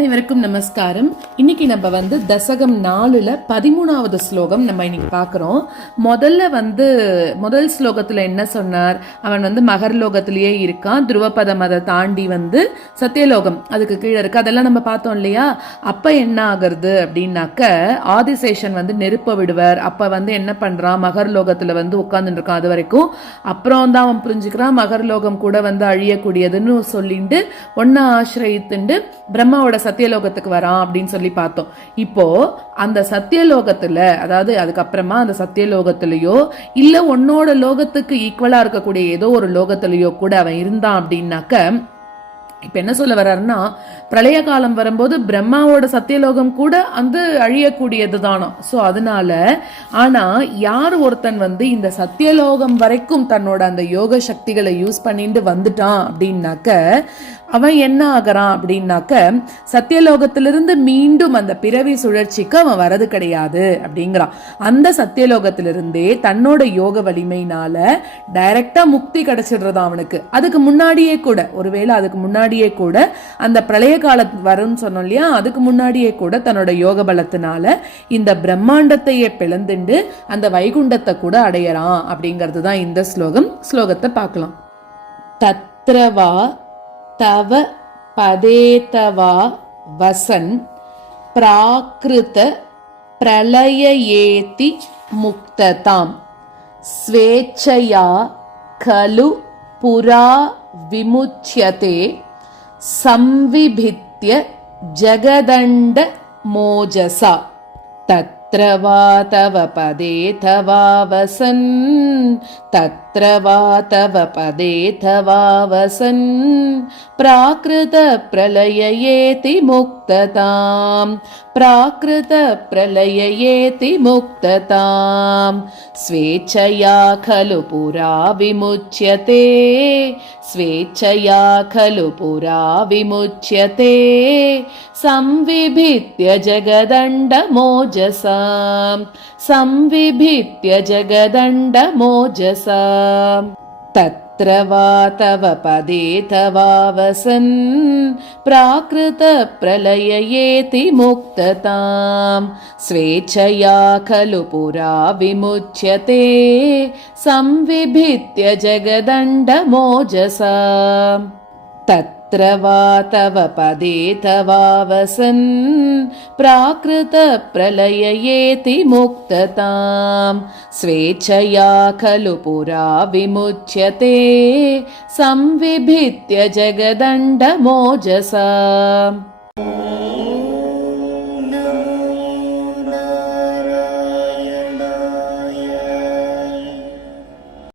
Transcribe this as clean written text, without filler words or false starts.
அனைவருக்கும் நமஸ்காரம். இன்னைக்கு நம்ம தசகம் 4ல 13வது ஸ்லோகம் நம்ம இன்னைக்கு பார்க்குறோம். முதல் ஸ்லோகத்துல என்ன சொன்னார்? அவன் மகர்லோகத்திலேயே இருக்கான், துருவபதம் அதை தாண்டி சத்தியலோகம் அதுக்கு கீழே இருக்கு, அதெல்லாம் நம்ம பார்த்தோம் இல்லையா? அப்ப என்ன ஆகுறது அப்படின்னாக்க, ஆதிசேஷன் நெருப்ப விடுவார். அப்ப என்ன பண்றான், மகர்லோகத்துல உட்கார்ந்துட்டு இருக்கான் அது வரைக்கும். அப்புறம் தான் அவன் புரிஞ்சுக்கிறான் மகர்லோகம் கூட அழியக்கூடியதுன்னு சொல்லிட்டு ஒன்னா ஆசிரியத்துண்டு பிரம்மாவோட சத்தியலோகத்துக்கு வரான் அப்படின்னு சொல்லி பார்த்தோம். இப்போ அந்த சத்தியலோகத்துல, அதாவது அதுக்கப்புறமா அந்த சத்தியலோகத்திலயோ இல்ல உன்னோட லோகத்துக்கு ஈக்குவலா இருக்கக்கூடிய ஏதோ ஒரு லோகத்திலயோ கூட அவன் இருந்தான் அப்படின்னாக்க, இப்ப என்ன சொல்ல வர்றாருன்னா, பிரளய காலம் வரும்போது பிரம்மாவோட சத்தியலோகம் கூட அழியக்கூடியது தானோ. சோ அதனால ஆனா யார் ஒருத்தன் இந்த சத்தியலோகம் வரைக்கும் தன்னோட அந்த யோக சக்திகளை யூஸ் பண்ணிட்டு வந்துட்டான் அப்படின்னாக்க, அவன் என்ன ஆகிறான் அப்படின்னாக்க, சத்தியலோகத்திலிருந்து மீண்டும் அந்த பிறவி சுழற்சிக்கு அவன் வரது கிடையாது அப்படிங்கிறான். அந்த சத்தியலோகத்திலிருந்தே தன்னோட யோக வலிமையினால டைரக்டா முக்தி கிடைச்சிடுறதா அவனுக்கு. அதுக்கு முன்னாடியே கூட, ஒருவேளை அதுக்கு முன்னாடியே கூட அந்த பிரளய காலம் வரும்னு சொன்னோம் இல்லையா, அதுக்கு முன்னாடியே கூட தன்னோட யோக பலத்தினால இந்த பிரம்மாண்டத்தையே பிளந்துண்டு அந்த வைகுண்டத்தை கூட அடையறான் அப்படிங்கிறது தான் இந்த ஸ்லோகத்தை பார்க்கலாம். தத்ரவா தவ பதேதவா வசன் பிராக்ருத பிரளயேதி முக்ததாம் ஸ்வேச்சயா கலு புரா விமுச்யதே சம்விபித்ய ஜகதண்ட மோஜசா. தத்ர வா தவ பதேதவா வசன், தத்ர வா தவ பதேதவா வசன் பிராக்ருத பிரளயேதி முக்ததாம், பிராக்ருத பிரளயேதி முக்ததாம் ஸ்வேச்சயா கலு புரா விமுச்யதே, ஸ்வேச்சயா கலு புரா விமுச்யதே சம்விபித்ய ஜகதண்ட மோஜசா, சம்விபித்ய ஜகதண்ட மோஜசா. தத்ர வா தவ பதேதவா வசன் பிராக்ருத பிரளயேதி முக்ததாம் ஸ்வேச்சயா கலு புரா விமுச்யதே சம்விபித்ய ஜகதண்ட மோஜசா. தத்ர வா தவ பதேதவா வசன் பிராக்ருத பிரளயேதி முக்ததாம் ஸ்வேச்சயா கலு புரா விமுச்யதே சம்விபித்ய ஜகதண்ட மோஜசா.